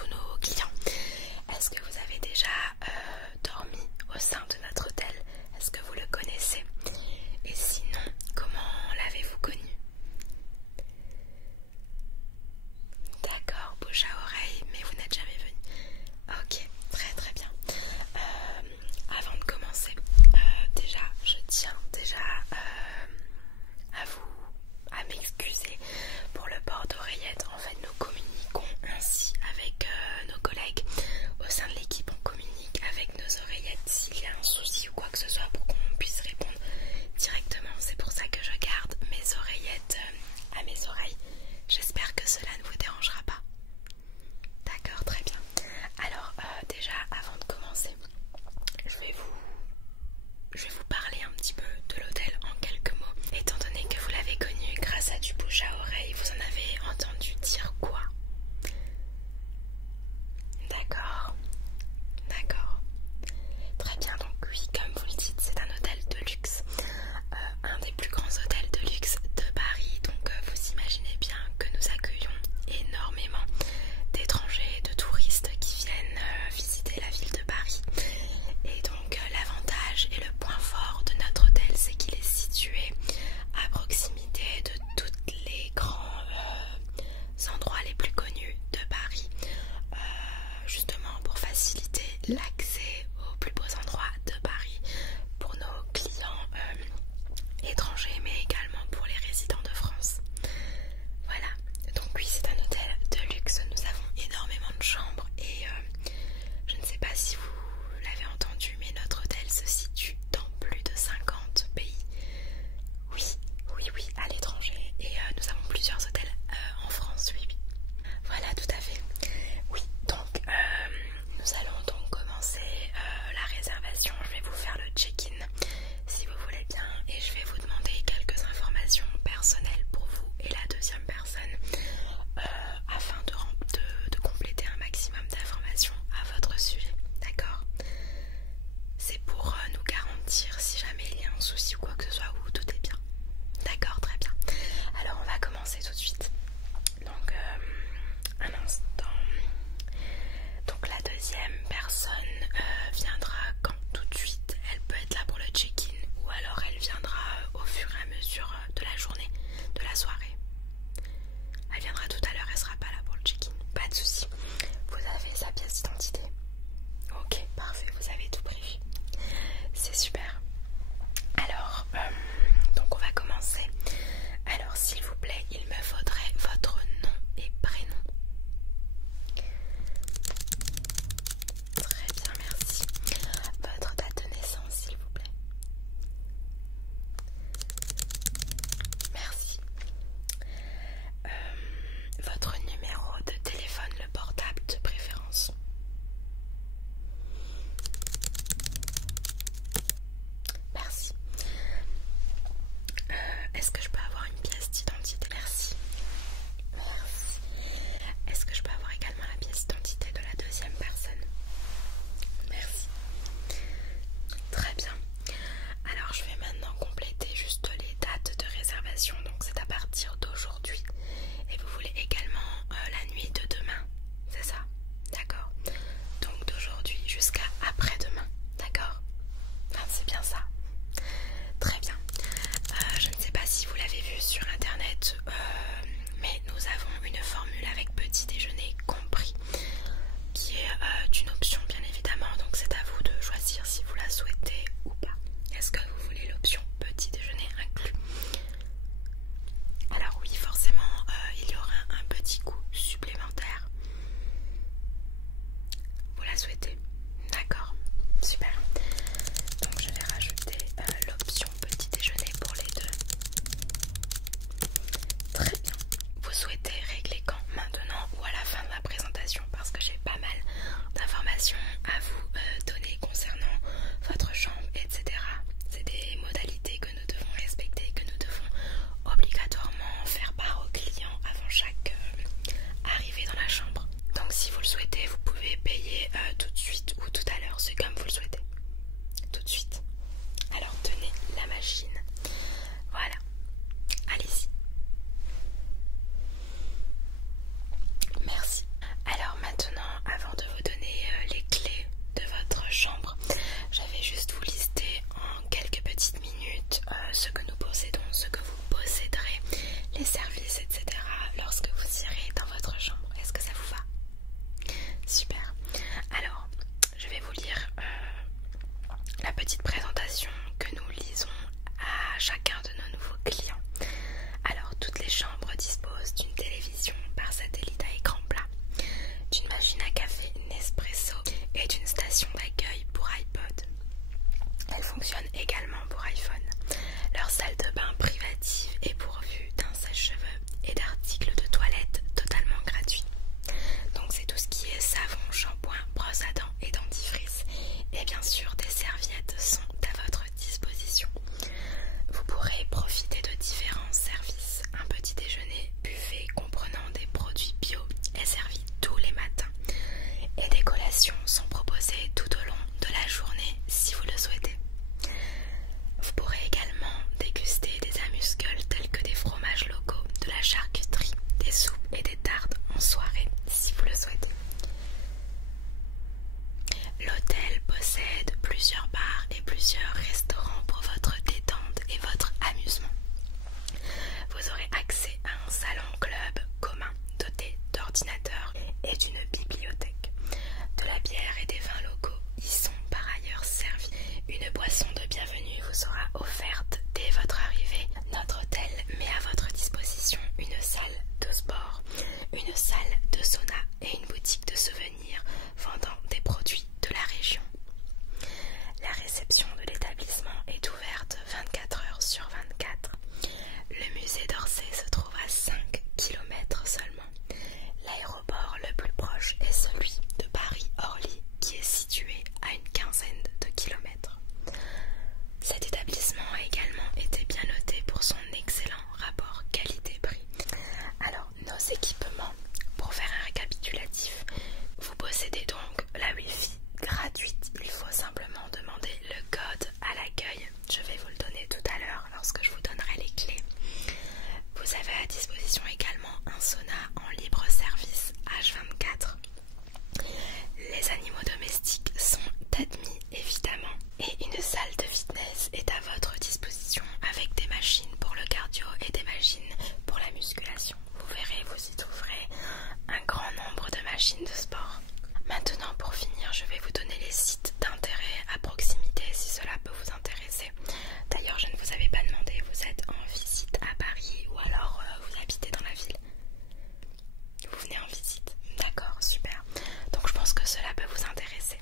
tous nos clients. Est-ce que vous avez déjà dormi au sein de notre hôtel? Est-ce que vous le connaissez? Et sinon, comment l'avez-vous connu? D'accord, bouche à oreille, mais vous n'êtes jamais venu. Ok, très très bien. Avant de commencer, déjà, je tiens à m'excuser pour le port d'oreillettes. En fait, nous communiquons ainsi avec nos collègues au sein de l'équipe. On communique avec nos oreillettes s'il y a un souci ou quoi que ce soit pour qu'on puisse répondre directement. C'est pour ça que je garde mes oreillettes à mes oreilles. J'espère que cela ne vous dérangera pas. D'accord, très bien. Alors déjà, avant de commencer, je vais vous parler un petit peu de l'hôtel en quelques mots. Étant donné que vous l'avez connu grâce à du bouche à oreille, vous en avez entendu dire quoi? D'accord, d'accord. Très bien, donc oui, comme vous le dites, c'est un hôtel de luxe. Un des plus grands hôtels de luxe de Paris. Donc vous imaginez bien que nous accueillons énormément d'étrangers, de touristes qui viennent visiter la ville de Paris. Et donc l'avantage et le point fort de notre hôtel, c'est qu'il est situé à proximité de tous les grands endroits les plus connus de Paris, justement pour faciliter l'accès aux plus beaux endroits de Paris pour nos clients étrangers, mais également pour les résidents de France. Voilà, donc oui, c'est un hôtel de luxe. Nous avons énormément de chambres et je ne sais pas si vous l'avez entendu, mais notre hôtel se situe dans plus de 50 pays. Oui, oui, oui, à l'étranger. Et nous avons plusieurs hôtels en France, oui, oui. Voilà, tout à fait. Oui, donc nous allons donc commencer la réservation. Je vais vous faire le check-in si vous voulez bien et je vais vous demander quelques informations personnelles pour vous et la deuxième personne afin de compléter un maximum d'informations à votre sujet. D'accord? C'est pour nous garantir si jamais il y a un souci ou quoi que ce soit où tout est bien. D'accord, très bien. Alors on va commencer tout de suite. Donc un instant. Donc la deuxième personne viendra quand? Tout de suite? Elle peut être là pour le check-in ou alors elle viendra au fur et à mesure de la journée, de la soirée. Elle viendra tout à l'heure, elle sera pas là pour le check-in. Pas de souci. Vous avez sa pièce d'identité? Ok, parfait, vous avez tout prévu. C'est super. Alors, donc on va commencer. Alors s'il vous plaît, il me faudrait votre nom et prénom. Très bien, merci. Votre date de naissance, s'il vous plaît. Merci. Votre numéro de téléphone, le portable de préférence. Merci. Est-ce que je peux avoir une pièce d'identité? Merci. Merci. Est-ce que je peux avoir également la pièce d'identité de la deuxième personne? Merci. Très bien. Alors je vais maintenant compléter juste les dates de réservation. Donc c'est à partir d'aujourd'hui. Et vous voulez également la nuit de demain, c'est ça? D'accord. Donc d'aujourd'hui jusqu'à après-demain. D'accord? Enfin, c'est bien ça. Très bien. Je ne sais pas si vous l'avez vu sur internet, mais nous avons une formule avec petit déjeuner compris, qui est une option bien évidemment, donc c'est à vous de choisir si vous la souhaitez ou pas. Est-ce que vous voulez l'option petit déjeuner inclus? Alors oui, forcément, il y aura un petit coût supplémentaire. Vous la souhaitez? D'accord, super. Donc je vais rajouter l'option petit déjeuner pour les deux. Très bien. Vous souhaitez régler quand? Maintenant ou à la fin de la présentation? Parce que j'ai pas mal d'informations à vous donner concernant votre chambre, etc. C'est des modalités que nous devons respecter, que nous devons obligatoirement faire part aux clients avant chaque arrivée dans la chambre. Donc si vous le souhaitez, vous pouvez payer tout de suite super. Alors, je vais vous lire la petite présentation que nous lisons à chacun de nos nouveaux clients. Alors, toutes les chambres disposent d'une télévision par satellite à écran plat, d'une machine à café Nespresso et d'une station d'accueil pour iPod. Elle fonctionne également pour iPhone. Leur salle de bain privative est pourvue d'un sèche-cheveux et d'articles de toilette totalement gratuits. Donc c'est tout ce qui est savon, shampoing, brosse à dents et dentifrice. Et bien sûr, des serviettes sont à votre disposition. Vous pourrez profiter de différents services. Un petit déjeuner buffet comprenant des produits bio est servi tous les matins. Et des collations sont proposées tout au long de la journée si vous le souhaitez. Vous pourrez également déguster des amuse-gueules tels que des fromages locaux, de la charcuterie, des soupes et des tartes en soirée si vous le souhaitez. L'hôtel possède plusieurs bars et plusieurs restaurants pour votre détente et votre amusement. Vous aurez accès à un salon-club commun doté d'ordinateurs et d'une bibliothèque. De la bière et des vins locaux y sont par ailleurs servis. Une boisson de bienvenue vous sera offerte dès votre arrivée. Notre hôtel met à votre disposition une salle de sport, une salle de sauna et une boutique de souvenirs vendant des produits de la région. La réception de l'établissement est ouverte 24 heures sur 24. Le musée d'Orsay se trouve à 5 km seulement. L'aéroport le plus proche est celui de Paris-Orly qui est situé à une quinzaine de kilomètres. Cet établissement a également été bien noté pour son excellent rapport qualité-prix. Alors, nos équipements, pour faire un récapitulatif, vous possédez donc la Wi-Fi gratuite. Il faut simplement demander le code à l'accueil. Je vais vous le donner tout à l'heure lorsque je vous donnerai les clés. Vous avez à disposition également un sauna en libre service H24. Les animaux domestiques sont admis évidemment et une salle de fitness est à votre disposition avec des machines pour le cardio et des machines pour la musculation. Vous verrez, vous y trouverez un grand nombre de machines de sport. Maintenant, pour finir, je vais vous donner les sites d'intérêt à proximité si cela peut vous intéresser. D'ailleurs, je ne vous avais pas demandé, vous êtes en visite à Paris ou alors vous habitez dans la ville? Vous venez en visite? D'accord, super. Donc je pense que cela peut vous intéresser.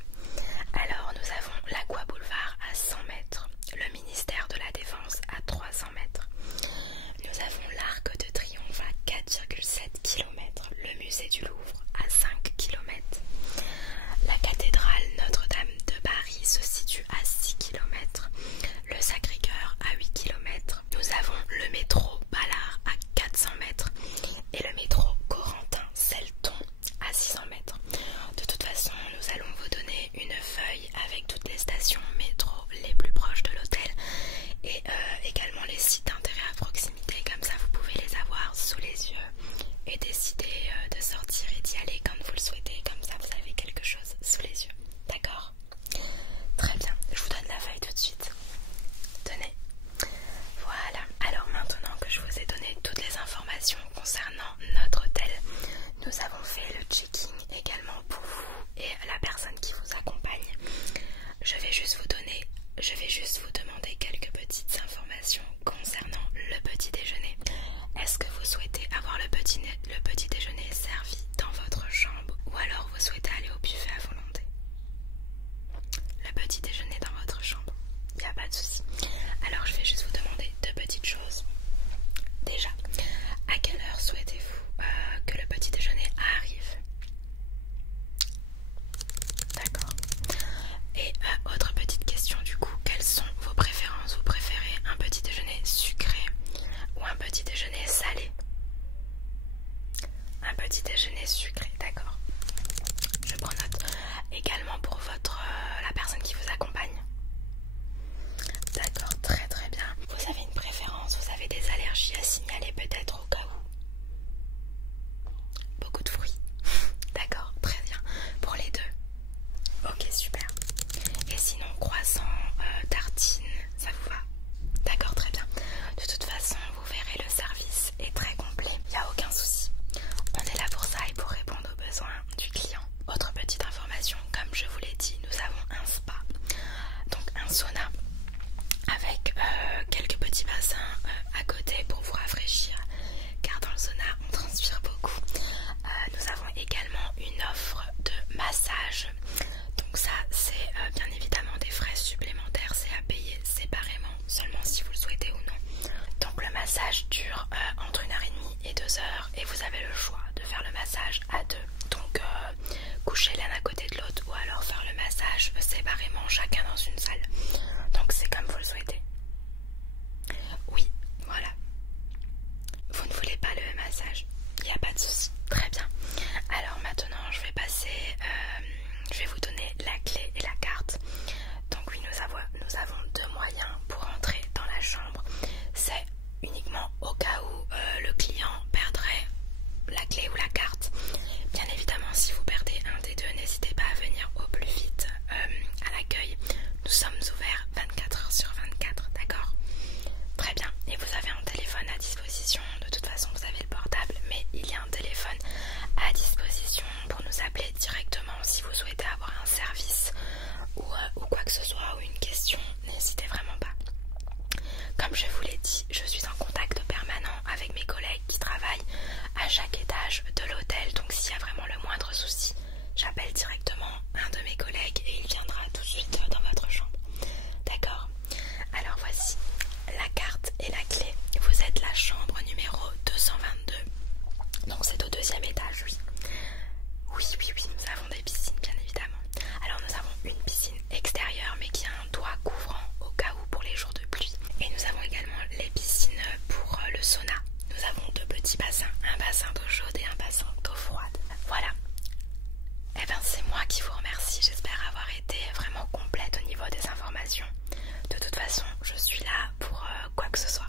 Alors nous avons l'Aqua Boulevard à 100 mètres, le ministère de la Défense à 300 mètres. Nous avons l'Arc de Triomphe à 4,7 km, le musée du Louvre à 5 km. La cathédrale Notre-Dame de Paris se situe à 6 km, le Sacré-Cœur à 8 km. Nous avons le métro Ballard à 400 mètres et le métro Corentin-Selton informations. De toute façon, je suis là pour quoi que ce soit.